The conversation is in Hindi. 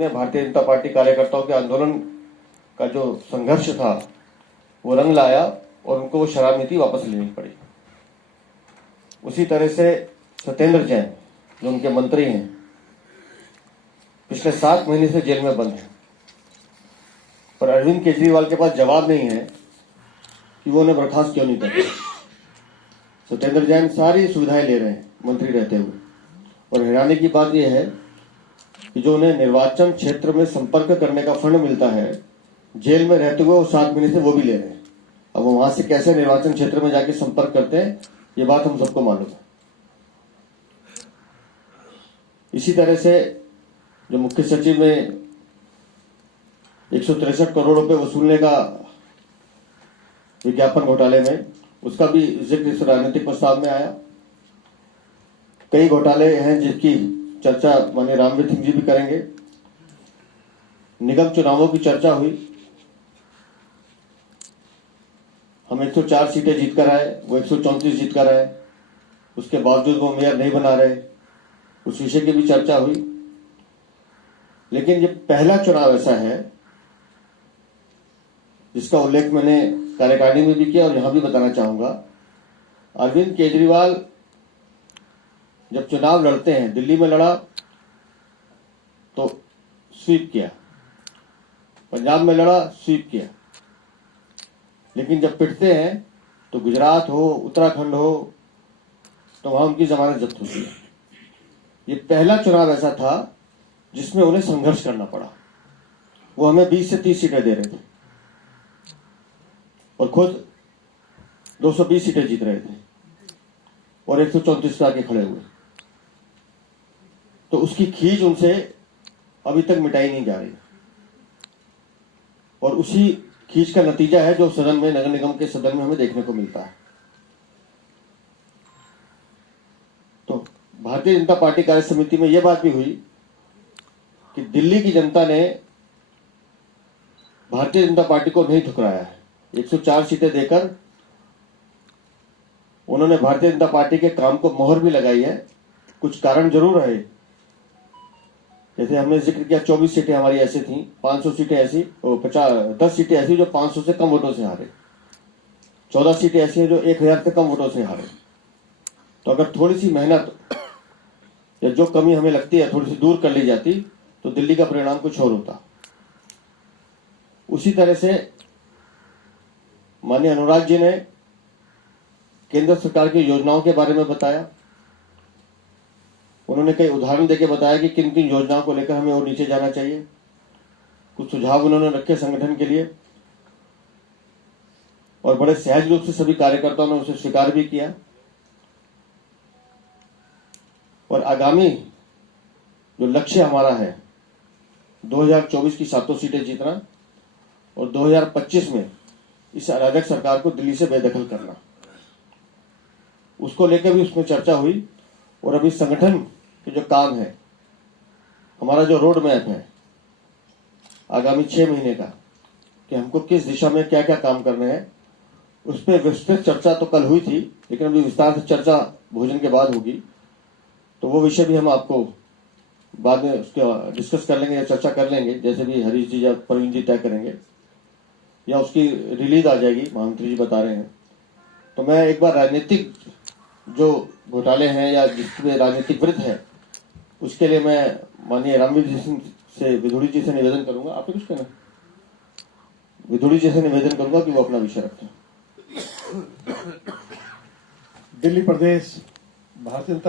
में भारतीय जनता पार्टी कार्यकर्ताओं के आंदोलन का जो संघर्ष था वो रंग लाया और उनको वो शराब नीति वापस लेनी पड़ी। उसी तरह से सत्येंद्र जैन जो उनके मंत्री हैं पिछले 7 महीने से जेल में बंद हैं, पर अरविंद केजरीवाल के पास जवाब नहीं है कि वो उन्हें बर्खास्त क्यों नहीं करते। सत्येंद्र जैन सारी सुविधाएं ले रहे हैं मंत्री रहते हुए, और हैरानी की बात यह है कि जो उन्हें निर्वाचन क्षेत्र में संपर्क करने का फंड मिलता है जेल में रहते हुए वो 7 महीने से वो भी ले रहे हैं। अब वो वहां से कैसे निर्वाचन क्षेत्र में जाके संपर्क करते हैं ये बात हम सबको मालूम है। इसी तरह से जो मुख्य सचिव में 163 करोड़ रुपए वसूलने का विज्ञापन घोटाले में, उसका भी जिक्र इस राजनीतिक प्रस्ताव में आया। कई घोटाले हैं जिसकी चर्चा माननीय रामवीर सिंह जी भी करेंगे। निगम चुनावों की चर्चा हुई, हम 104 सीटें जीत कर आए, वो 134 जीत कर आए, उसके बावजूद वो मेयर नहीं बना रहे, उस विषय की भी चर्चा हुई। लेकिन ये पहला चुनाव ऐसा है जिसका उल्लेख मैंने कार्यकारिणी में भी किया और यहां भी बताना चाहूंगा। अरविंद केजरीवाल जब चुनाव लड़ते हैं, दिल्ली में लड़ा तो स्वीप किया, पंजाब में लड़ा स्वीप किया, लेकिन जब पिटते हैं तो गुजरात हो, उत्तराखंड हो, तो वहां उनकी जमानत जब्त होती है। ये पहला चुनाव ऐसा था जिसमें उन्हें संघर्ष करना पड़ा। वो हमें 20 से 30 सीटें दे रहे थे और खुद 220 सीटें जीत रहे थे और 134 पे आके खड़े हुए। तो उसकी खींच उनसे अभी तक मिटाई नहीं जा रही, और उसी खींच का नतीजा है जो सदन में, नगर निगम के सदन में हमें देखने को मिलता है। तो भारतीय जनता पार्टी कार्य समिति में यह बात भी हुई कि दिल्ली की जनता ने भारतीय जनता पार्टी को नहीं ठुकराया है। 104 सीटें देकर उन्होंने भारतीय जनता पार्टी के काम को मोहर भी लगाई है। कुछ कारण जरूर रहे, जैसे हमने जिक्र किया 24 सीटें हमारी ऐसी थी, 500 सीटें ऐसी, 10 सीटें ऐसी जो 500 से कम वोटों से हारे, 14 सीटें ऐसी हैं जो 1000 से कम वोटों से हारे। तो अगर थोड़ी सी मेहनत या जो कमी हमें लगती है थोड़ी सी दूर कर ली जाती तो दिल्ली का परिणाम कुछ और होता। उसी तरह से माननीय अनुराग जी ने केंद्र सरकार की योजनाओं के बारे में बताया। उन्होंने कई उदाहरण देके बताया कि किन किन योजनाओं को लेकर हमें और नीचे जाना चाहिए। कुछ सुझाव उन्होंने रखे संगठन के लिए और बड़े सहज रूप से सभी कार्यकर्ताओं ने उसे स्वीकार भी किया। और आगामी जो लक्ष्य हमारा है 2024 की 7 सीटें जीतना और 2025 में इस अराजक सरकार को दिल्ली से बेदखल करना, उसको लेकर भी उसमें चर्चा हुई। और अभी संगठन के जो काम है, हमारा जो रोड मैप है आगामी 6 महीने का, कि हमको किस दिशा में क्या क्या काम करने हैं, उस पर विस्तृत चर्चा तो कल हुई थी, लेकिन अभी विस्तार से चर्चा भोजन के बाद होगी। तो वो विषय भी हम आपको बाद में उसके डिस्कस कर लेंगे या चर्चा कर लेंगे, जैसे भी हरीश जी या प्रवीण जी तय करेंगे, या उसकी रिलीज आ जाएगी, महामंत्री जी बता रहे हैं। तो मैं एक बार राजनीतिक जो घोटाले हैं या जिसमें राजनीतिक वृत्त है, उसके लिए मैं माननीय रामवीर जी से, विधुड़ी जी से निवेदन करूंगा। आपने कुछ कहना? विधुड़ी जी से निवेदन करूंगा कि वो अपना विषय रखें। दिल्ली प्रदेश भारतीय जनता